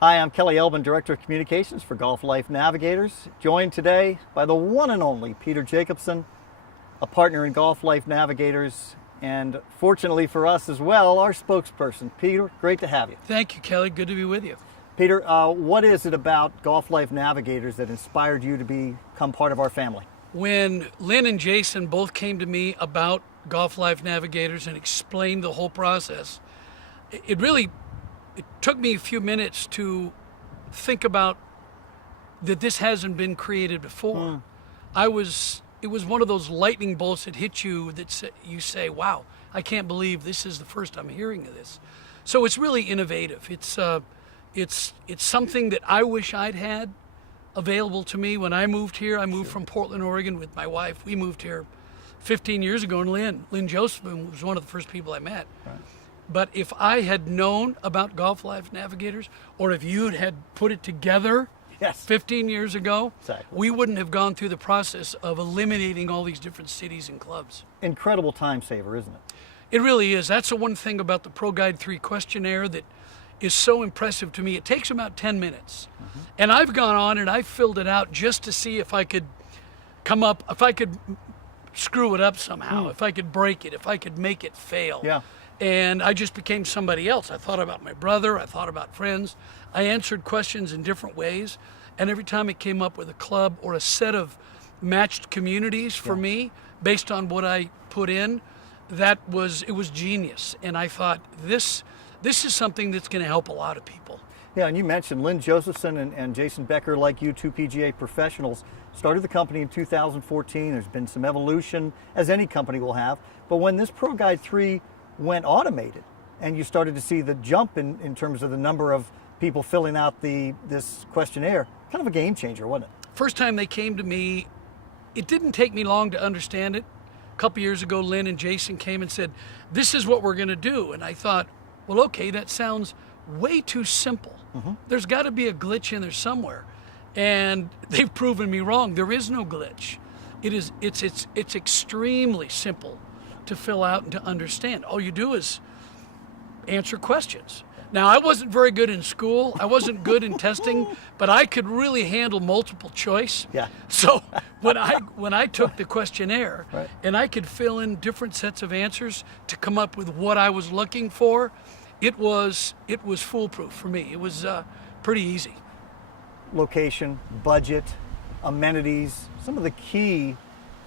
Hi, I'm Kelly Elbin, Director of Communications for Golf Life Navigators, joined today by the one and only Peter Jacobsen, a partner in Golf Life Navigators, and fortunately for us as well, our spokesperson. Peter, great to have you. Thank you, Kelly. Good to be with you. Peter, what is it about Golf Life Navigators that inspired you to become part of our family? When Lynn and Jason both came to me about Golf Life Navigators and explained the whole process, it took me a few minutes to think about that this hasn't been created before. It was one of those lightning bolts that hit you that you say, wow, I can't believe this is the first I'm hearing of this. So it's really innovative. It's something that I wish I'd had available to me when I moved here. I moved from Portland, Oregon with my wife. We moved here 15 years ago, and Lynn Jacobsen was one of the first people I met. Right. But if I had known about Golf Life Navigators, or if you had put it together 15 years ago, exactly, we wouldn't have gone through the process of eliminating all these different cities and clubs. Incredible time saver, isn't it? It really is. That's the one thing about the Pro Guide 3 questionnaire that is so impressive to me. It takes about 10 minutes. And I've gone on and I've filled it out just to see if I could screw it up somehow, if I could break it, if I could make it fail. Yeah. And I just became somebody else. I thought about my brother, I thought about friends. I answered questions in different ways. And every time it came up with a club or a set of matched communities for me, based on what I put in, it was genius. And I thought, this is something that's going to help a lot of people. Yeah, and you mentioned Lynn Jacobsen and Jason Becker, like you, two PGA professionals, started the company in 2014. There's been some evolution, as any company will have. But when this Pro Guide 3 went automated, and you started to see the jump in terms of the number of people filling out this questionnaire, kind of a game changer, wasn't it? First time they came to me, it didn't take me long to understand it. A couple years ago, Lynn and Jason came and said, this is what we're going to do. And I thought, well, okay, that sounds way too simple. There's got to be a glitch in there somewhere. And they've proven me wrong. There is no glitch. It's extremely simple to fill out and to understand. All you do is answer questions. Now, I wasn't very good in school. I wasn't good in testing, but I could really handle multiple choice. Yeah. So when I took the questionnaire and I could fill in different sets of answers to come up with what I was looking for, it was foolproof for me. It was pretty easy. Location, budget, amenities, some of the key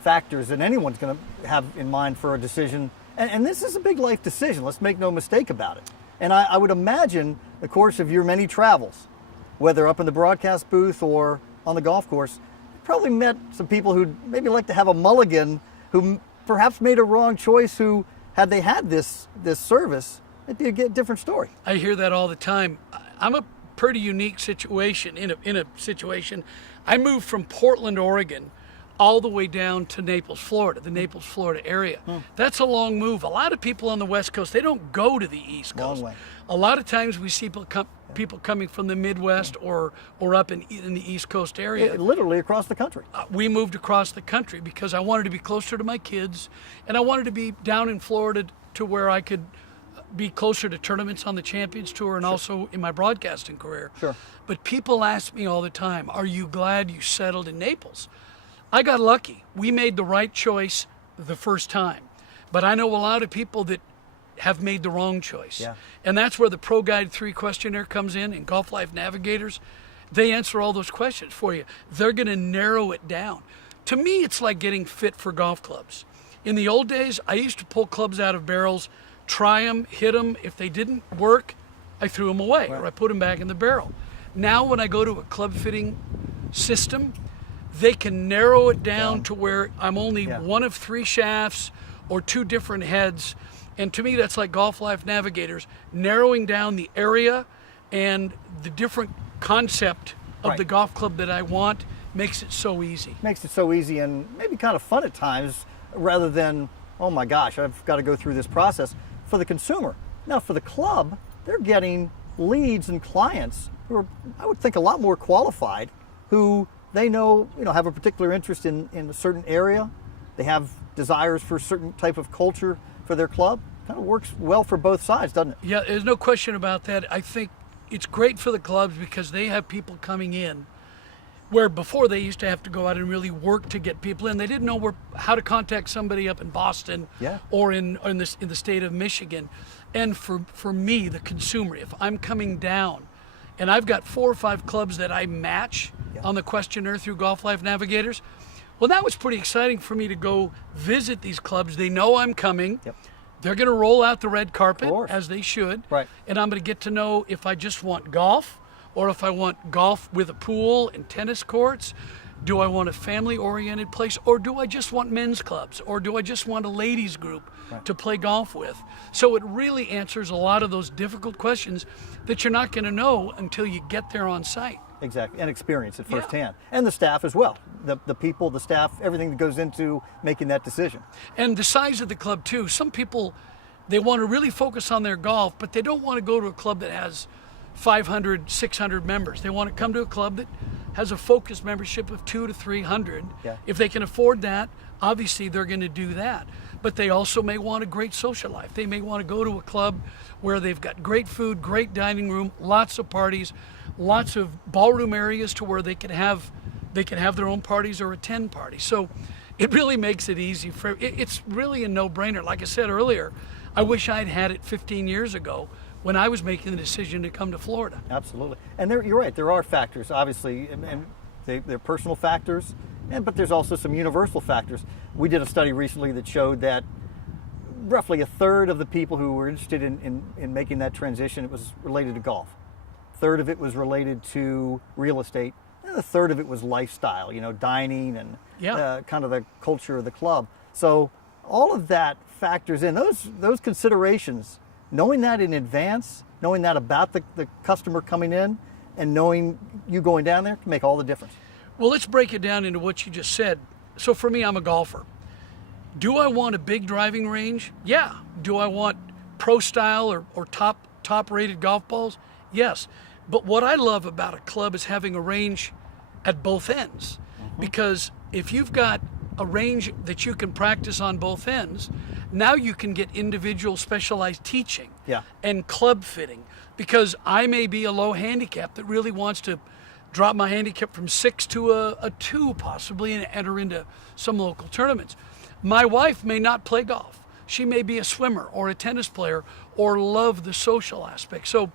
factors that anyone's going to have in mind for a decision. And this is a big life decision. Let's make no mistake about it. And I would imagine the course of your many travels, whether up in the broadcast booth or on the golf course, you probably met some people who'd maybe like to have a mulligan, who perhaps made a wrong choice, who, had they had this service, it'd be a different story. I hear that all the time. I'm a pretty unique situation. In a situation, I moved from Portland, Oregon, all the way down to Naples, Florida, the Naples, Florida area. That's a long move. A lot of people on the West Coast, they don't go to the East Coast. Long way. A lot of times we see people coming from the Midwest or up in the East Coast area. Literally across the country. We moved across the country because I wanted to be closer to my kids, and I wanted to be down in Florida to where I could be closer to tournaments on the Champions Tour and also in my broadcasting career. Sure. But people ask me all the time, are you glad you settled in Naples? I got lucky. We made the right choice the first time. But I know a lot of people that have made the wrong choice. Yeah. And that's where the Pro Guide 3 questionnaire comes in Golf Life Navigators. They answer all those questions for you. They're going to narrow it down. To me, it's like getting fit for golf clubs. In the old days, I used to pull clubs out of barrels, try them, hit them. If they didn't work, I threw them away or I put them back in the barrel. Now when I go to a club fitting system, they can narrow it down to where I'm only one of 3 shafts or 2 different heads. And to me, that's like Golf Life Navigators, narrowing down the area and the different concept of the golf club that I want makes it so easy. Makes it so easy and maybe kind of fun at times, rather than, oh my gosh, I've got to go through this process. For the consumer. Now for the club, they're getting leads and clients who are, I would think, a lot more qualified, who they know, have a particular interest in a certain area. They have desires for a certain type of culture for their club. Kind of works well for both sides, doesn't it? Yeah, there's no question about that. I think it's great for the clubs because they have people coming in where before they used to have to go out and really work to get people in. They didn't know how to contact somebody up in Boston or in the state of Michigan. And for me, the consumer, if I'm coming down and I've got 4 or 5 clubs that I match on the questionnaire through Golf Life Navigators, well, that was pretty exciting for me to go visit these clubs. They know I'm coming. Yep. They're going to roll out the red carpet, as they should. Right. And I'm going to get to know if I just want golf or if I want golf with a pool and tennis courts. Do I want a family-oriented place, or do I just want men's clubs, or do I just want a ladies group to play golf with? So it really answers a lot of those difficult questions that you're not going to know until you get there on site. Exactly, and experience it firsthand. And the staff as well. The people, the staff, everything that goes into making that decision. And the size of the club too. Some people, they want to really focus on their golf, but they don't want to go to a club that has 500, 600 members. They want to come to a club that has a focused membership of 200 to 300. Yeah. If they can afford that, obviously they're going to do that. But they also may want a great social life. They may want to go to a club where they've got great food, great dining room, lots of parties, lots of ballroom areas to where they can have their own parties or attend parties. So it really makes it easy for it's really a no-brainer. Like I said earlier, I wish I'd had it 15 years ago when I was making the decision to come to Florida. Absolutely. And you're right, there are factors, obviously, and they're personal factors, but there's also some universal factors. We did a study recently that showed that roughly a third of the people who were interested in making that transition, it was related to golf. A third of it was related to real estate, and a third of it was lifestyle, dining and kind of the culture of the club. So all of that factors in. Those considerations, knowing that in advance, knowing that about the customer coming in, and knowing you going down there can make all the difference. Well, let's break it down into what you just said. So for me, I'm a golfer. Do I want a big driving range? Yeah. Do I want pro style or top rated golf balls? Yes. But what I love about a club is having a range at both ends. Because if you've got a range that you can practice on both ends, now you can get individual specialized teaching and club fitting. Because I may be a low handicap that really wants to drop my handicap from 6 to a 2 possibly and enter into some local tournaments. My wife may not play golf. She may be a swimmer or a tennis player or love the social aspect. So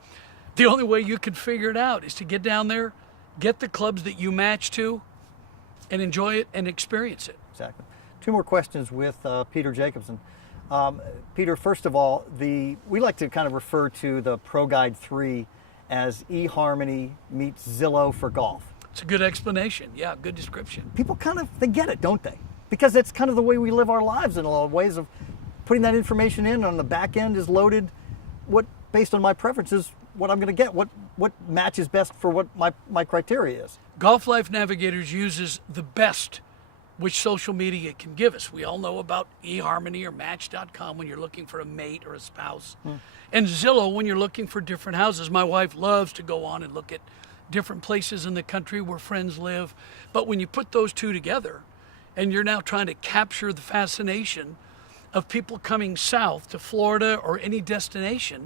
the only way you can figure it out is to get down there, get the clubs that you match to, and enjoy it and experience it. Exactly. 2 more questions with Peter Jacobsen. Peter, first of all, we like to kind of refer to the Pro Guide 3 as eHarmony meets Zillow for golf. It's a good explanation. Yeah, good description. People they get it, don't they? Because it's kind of the way we live our lives in a lot of ways, of putting that information in on the back end is loaded. Based on my preferences, what I'm going to get, what matches best for what my criteria is. Golf Life Navigators uses the best which social media can give us. We all know about eHarmony or Match.com when you're looking for a mate or a spouse. And Zillow when you're looking for different houses. My wife loves to go on and look at different places in the country where friends live. But when you put those two together and you're now trying to capture the fascination of people coming south to Florida or any destination,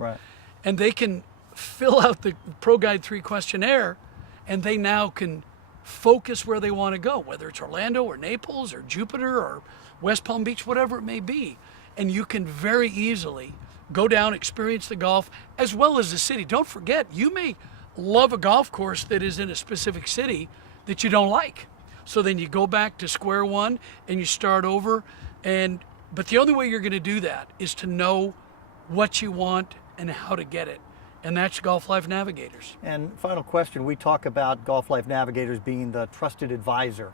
and they can fill out the Pro Guide 3 questionnaire and they now can focus where they want to go, whether it's Orlando or Naples or Jupiter or West Palm Beach, whatever it may be. And you can very easily go down, experience the golf as well as the city. Don't forget, you may love a golf course that is in a specific city that you don't like. So then you go back to square one and you start over. But the only way you're going to do that is to know what you want and how to get it. And that's Golf Life Navigators. And final question, we talk about Golf Life Navigators being the trusted advisor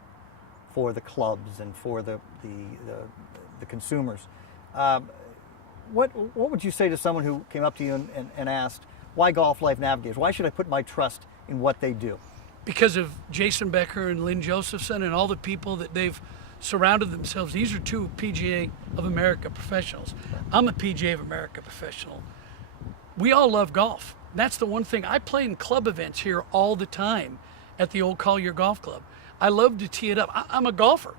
for the clubs and for the consumers. What would you say to someone who came up to you and asked, why Golf Life Navigators? Why should I put my trust in what they do? Because of Jason Becker and Lynn Jacobsen and all the people that they've surrounded themselves. These are 2 PGA of America professionals. I'm a PGA of America professional. We all love golf. That's the one thing. I play in club events here all the time at the old Collier Golf Club. I love to tee it up. I'm a golfer.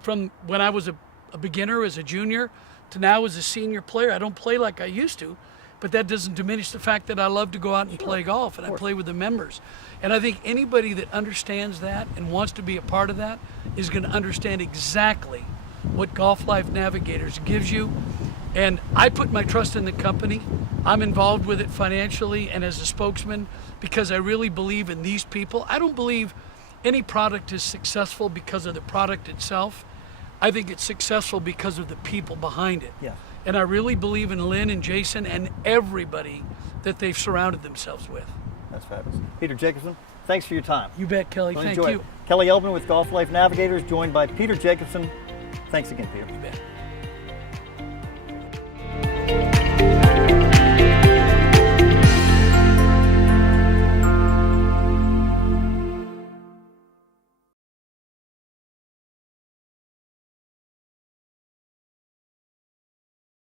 From when I was a beginner as a junior to now as a senior player, I don't play like I used to but that doesn't diminish the fact that I love to go out and play golf, and I play with the members. And I think anybody that understands that and wants to be a part of that is going to understand exactly what Golf Life Navigators gives you. And I put my trust in the company. I'm involved with it financially and as a spokesman because I really believe in these people. I don't believe any product is successful because of the product itself. I think it's successful because of the people behind it. Yeah. And I really believe in Lynn and Jason and everybody that they've surrounded themselves with. That's fabulous. Peter Jacobsen, thanks for your time. You bet, Kelly. Well, Thank enjoy you. it. Kelly Elbin with Golf Life Navigators, joined by Peter Jacobsen. Thanks again, Peter. You bet.